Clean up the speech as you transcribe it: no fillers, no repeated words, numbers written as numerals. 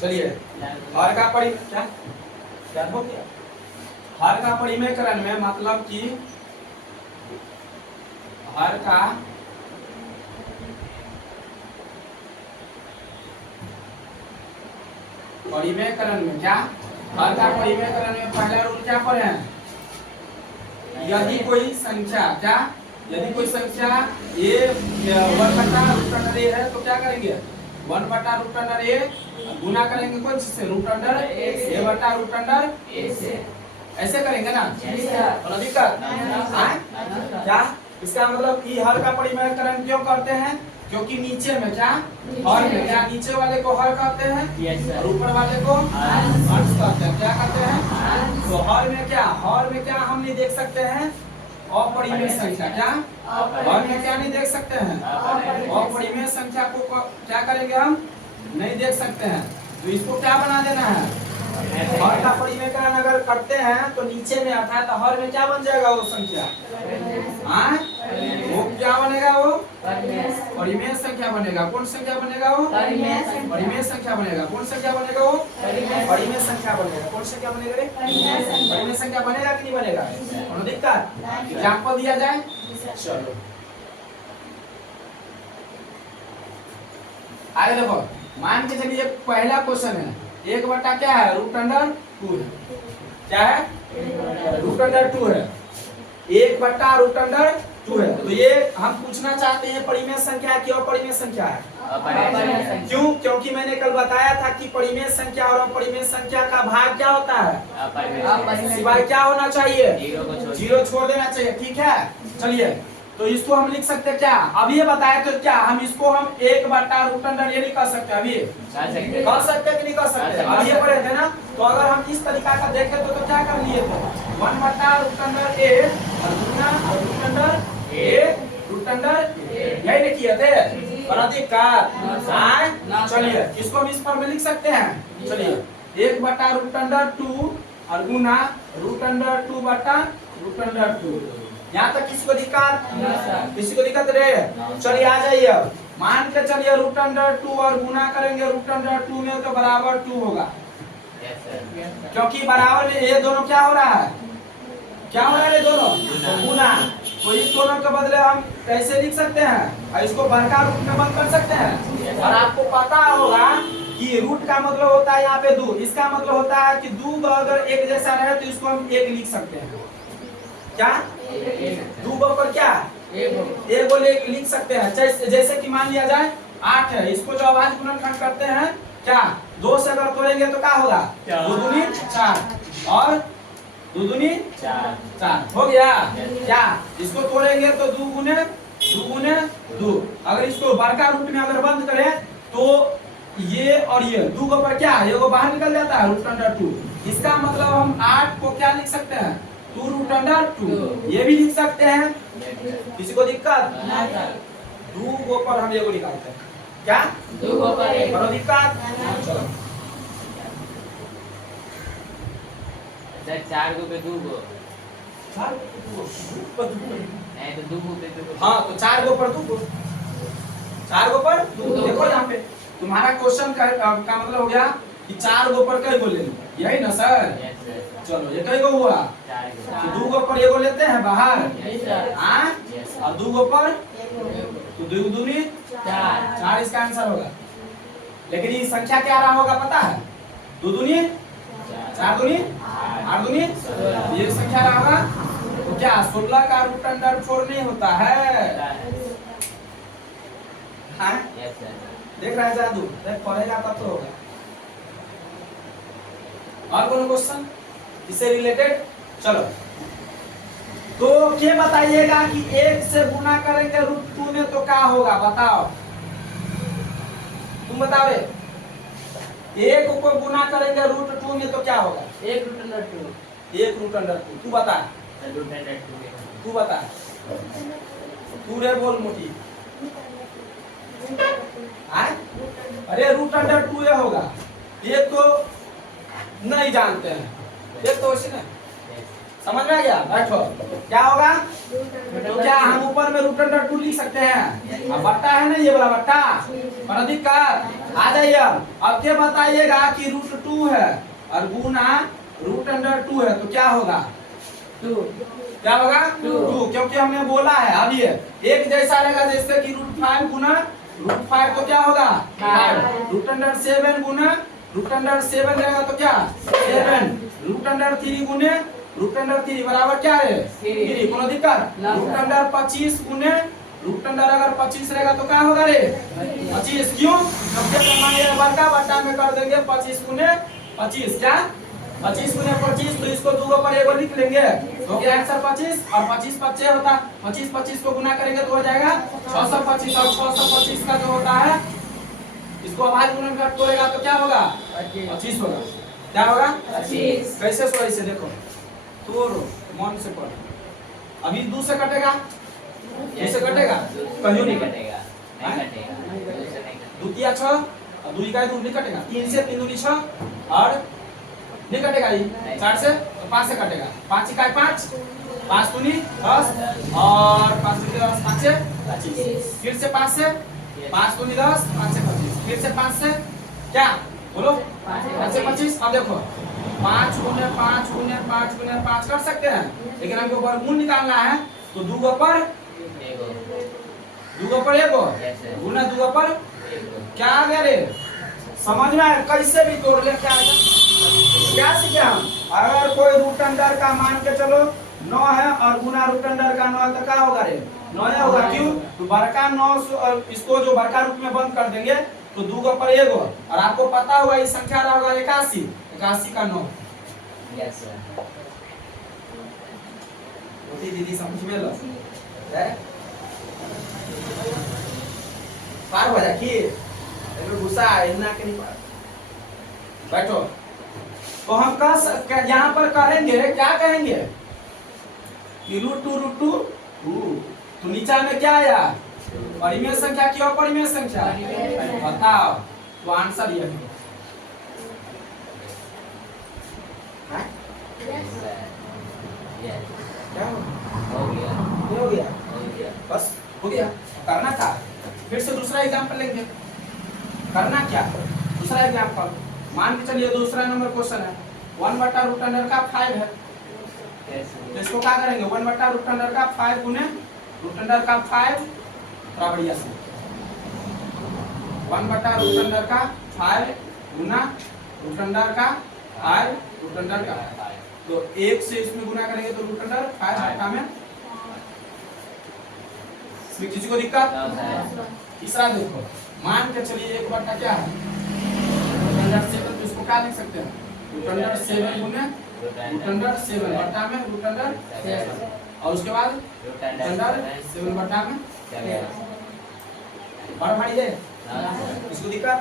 चलिए हर का परि क्या क्या हो गया, हर का परिमेयकरण में मतलब कि हर का परिमेयकरण में क्या, हर का परिमेयकरण में पहला रूल क्या पढ़े हैं, यदि कोई संख्या क्या, यदि कोई संख्या a 1/√a है तो क्या करेंगे 1/√a गुना करेंगे कौन से √a से, ऐसे करेंगे ना, दिक्कत क्या, इसका मतलब कि हर का परिमेयकरण क्यों करते हैं, क्योंकि नीचे में क्या हर में क्या, नीचे वाले को हर कहते हैं और ऊपर वाले को अंश कहते हैं, क्या कहते हैं, तो हर में क्या हम नहीं देख सकते हैं अपरिमेय संख्या, क्या हर में क्या नहीं देख सकते हैं अपरिमेय संख्या को क्या करेंगे हम नहीं देख सकते हैं, तो इसको क्या बना देना है, हर का परिमेयकरण अगर करते हैं तो नीचे में अर्थात तो हर में क्या बन जाएगा वो संख्या, वो क्या बनेगा, वो परिमेय संख्या बनेगा, कौन संख्या बनेगा वो परिमेय संख्या बनेगा, कौन संख्या बनेगा वो परिमेय संख्या बनेगा, कौन संख्या बनेगा रे परिमेय संख्या बनेगा कि नहीं बनेगा, कोनो दिक्कत, एग्जांपल दिया जाए, चलो आगे देखो, मान के चलिए पहला क्वेश्चन है 1/2 क्या है √2 है, क्या है √2 है, 1/√2 है, तो ये हम पूछना चाहते हैं परिमेय संख्या की अपरिमेय संख्या है, क्यों, क्योंकि मैंने कल बताया था कि परिमेय संख्या और अपरिमेय संख्या का भाग क्या होता है सिवाय क्या होना चाहिए, जीरो छोड़ देना चाहिए, ठीक है, चलिए तो इसको हम लिख सकते हैं क्या, अभी ये बताया तो क्या हम इसको हम 1/√a ये नहीं कर सकते, अभी कर सकते कि नहीं कर सकते, अभी ये पढ़े थे ना, तो अगर हम इस तरीका का देखें तो क्या कर लिए थे 1/√a यही नहीं किए थे, चलिए इसको हम इस पर में लिख सकते हैं, चलिए 1/√2 और गुना √2/√2, यहाँ तक किसी को दिक्कत रहे, चलिए आ जाइए, मान के चलिए √2 और गुना करेंगे √2 में तो बराबर 2 होगा, क्योंकि बराबर में ये दोनों क्या हो रहा है, क्या हो रहा है ये दोनों गुना, तो इस दोनों के बदले हम कैसे लिख सकते हैं और इसको बड़का रूप में बंद कर सकते हैं, और आपको पता होगा कि रूट का मतलब होता है यहाँ पे 2, इसका मतलब होता है कि 2 अगर एक जैसा रहे तो इसको हम 1 लिख सकते हैं, क्या 2 पर क्या एक लिख सकते हैं, जैसे कि मान लिया जाए 8 है, इसको जो अभाज्य गुणनखंड करते हैं क्या 2 से अगर तोड़ेंगे तो क्या होगा 2 दूनी 4 और 2 दूनी 4 हो गया, क्या इसको तोड़ेंगे तो 2 गुने 2, अगर इसको बड़का रूट में अगर बंद करें तो ये और ये 2 पर क्या ये वो बाहर निकल जाता है √2, इसका मतलब हम 8 को क्या लिख सकते हैं 2√2, ये भी लिख सकते हैं, किसी को दिक्कत 2 पर हम ये को निकालते हैं, क्या 2 पर दिक्कत, चलो 4 पे 2 नहीं तो 2 पे हाँ तो 4 पर 2 देखो यहाँ पे तुम्हारा क्वेश्चन का मतलब हो गया कि 4 पर कई को ले, यही ना सर, चलो ये कई को हुआ 2 पर ये को लेते हैं बाहर और 2 पर तो 2 दूनी 4 इसका आंसर होगा, लेकिन ये संख्या क्या रहा होगा पता है 2 दूनी 4 दूनी 8 दूनी ये संख्या रहा होगा, तो क्या 16 का √4 नहीं होता है, देख रहा है जादू, देख पढ़ेगा तब तो होगा, और कौन क्वेश्चन इससे रिलेटेड, चलो तो क्या बताइएगा कि 1 से गुना करेंगे √2 में तो क्या होगा बताओ, तुम बताओ 1 को गुना करेंगे √2 में तो क्या होगा 1√2, तू बता तू रे बोल मोटी, अरे √2 ये होगा, ये तो नहीं जानते हैं, ये तो वैसे ना समझ में आ गया? बैठो। क्या होगा? तो क्या हम ऊपर में रूट अंडर 2 लिख सकते हैं? अब बट्टा है ना, ये वाला बट्टा और अधिकार आ जाइए। अब क्या बताइएगा कि रूट 2 है और गुना रूट अंडर 2 है, तो क्या होगा? 2 क्या होगा? 2 क्योंकि हमने बोला है। अब ये एक जैसा रहेगा, जैसे कि रूट 5 गुना रूट 5 तो क्या होगा? 5। रूट अंडर 7 गुना रूट अंडर 7 रहेगा तो क्या? 7। रूट अंडर 3 गुने रूट अंडर 3 बराबर क्या है? 3। कोनो दिक्कत? रूट अंडर 25 गुने रूट अंडर अगर 25 रहेगा तो क्या होगा रे? 25। क्यों? क्योंकि अगर मान लिया बड़का बट्टा में कर देंगे 25 गुने 25, क्या 25 गुने 25, तो इसको दो पर एक लिख लेंगे तो क्या आंसर 25 और 25 25 होता है। 25 25 को गुना करेंगे तो हो जाएगा 625 और 625 का जो होता है इसको आवाज गुणन कर तोड़ेगा तो क्या होगा? 25 होगा। क्या होगा? 25। कैसे सो ऐसे देखो, तोड़ो मन से पढ़ो। अभी 2 से कटेगा, 2 से कटेगा, कहीं नहीं कटेगा। नहीं कटेगा, 2 से नहीं कटेगा। 2 तिया 6 और 2 का 2 नहीं कटेगा। 3 से 3 दूनी 6 और नहीं कटेगा ये। 4 से तो 5 से कटेगा। 5 इकाई 5, 5 दूनी 10 और 5 दूनी 10, 5 से 25। फिर से 5 से 5 दूनी 10, 5 से 25। फिर से 5 से क्या बोलो? 5 से 25। अब देखो 5 गुने 5 गुने 5 गुने 5 कर सकते हैं, लेकिन हमको वर्गमूल निकालना है तो 2 पर 2 पर 1 गुना 2 पर क्या आ गया रे? समझ में आया? कैसे भी तोड़ ले। क्या क्या सीखे हम? अगर कोई रूट अंडर का मान के चलो 9 है और गुना रूट अंडर का 9 तो क्या होगा रे? 9 होगा। क्यों? तो बड़का 9 इसको जो बड़का रूप में बंद कर देंगे तो 2 पर 1 और आपको पता होगा ये संख्या रहा होगा 81, 81 का 9। Yes sir. मोटी दीदी समझ में लो है? पार हो जा की एमे गुस्सा इतना के नहीं पार। बैठो। तो हम यहाँ पर कहेंगे क्या कहेंगे कि रूट टू तो नीचा में क्या आया? परिमेय संख्या की अपरिमेय संख्या बताओ, तो आंसर ये है। हाँ? क्या हो गया, हो गया? हो गया। बस हो गया। करना था। फिर से दूसरा एग्जांपल लेंगे। करना क्या? दूसरा एग्जांपल मान के चलिए दूसरा नंबर क्वेश्चन है 1 बटा रूट अंडर का 5 है। तो इसको क्या करेंगे? 1 बटा रूट अंडर का 5 गुने रूट अंडर का 5 बढ़िया से 1 बटा रूट अंडर का 5 गुना रूट अंडर का 5 रूट अंडर का। तो 1 से इसमें गुना करेंगे तो रूट अंडर 5 बटा में। इसमें किसी को दिक्कत? तीसरा देखो, मान के चलिए 1 बटा क्या है? रूट अंडर 7, तो इसको क्या लिख सकते हैं? रूट अंडर 7 गुने रूट अंडर 7 बटा में रूट अंडर 7 और उसके बाद रूट अंडर 7 बटा में बड़ा भाई है। इसको दिक्कत?